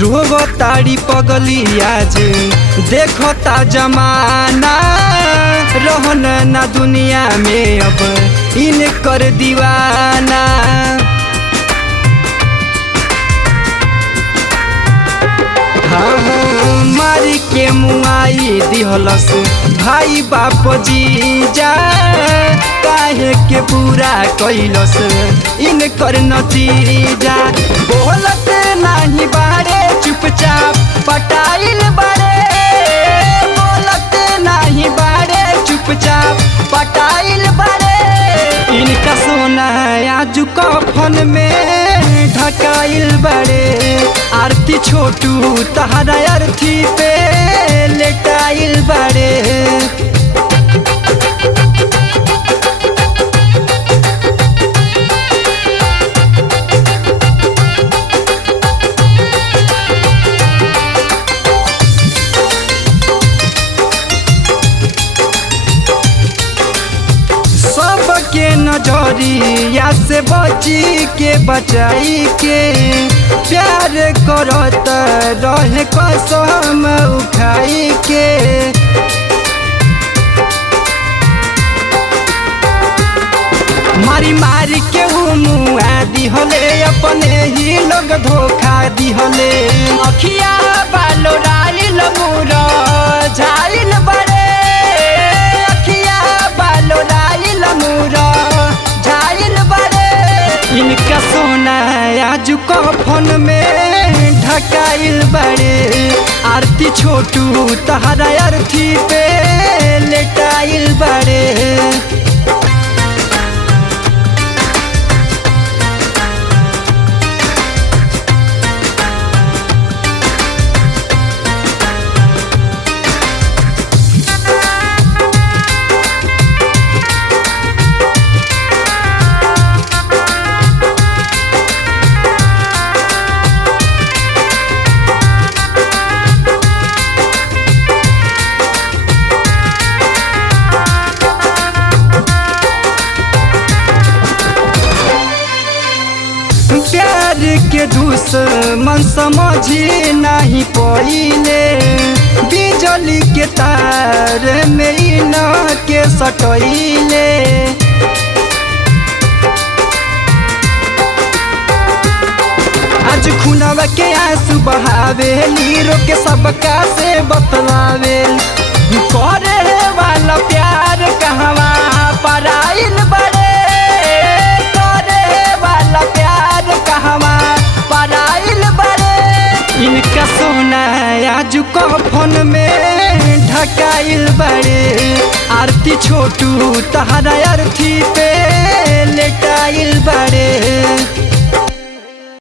रोवताड़ी पगली आज देखता जमाना, रहन ना दुनिया में अब इनकर दीवाना। हाँ मारी के मुआई दिहलस भाई बाप जीजा, काहे के पूरा कैलस इनकर नतीजा। बोलत नाही बारे चुपचाप पटाइल बारे, बोलत नाही बारे चुपचाप पटाइल बारे। इनका सोना आज कफन में ढकाइल बारे, आरती छोटू तहरा अर्थी पे लेटाइल बारे। सबके नजरिया से बची के बचाई के, प्यार करत रहे कसम उठाई के। मारी मारी के मुआ दिहले, अपने ही लोग धोखा दिहले। अखिया बालो राइल मुरा झाइल बड़े, अखिया बालो राइल मुरा झाइल बड़े। इनका सोना आज कफन में ढकाइल बड़े, आरती छोटू तहरा अर्थी पे लेटाइल बड़े। प्यार के दुश्मन समझी नहीं पइले, बिजली के तार में इन के सटइले। आज खुनवा के आंसू बहावेली, रोके सबका से बतलावेली। करे वाला प्यार कहवा पराइल बड़े, करे वाला प्यार कहवा पराइल बड़े। इनका सोना आज कफन में ढकाइल बड़े, आरती छोटू तहरा अर्थी पे लेटाइल बड़े।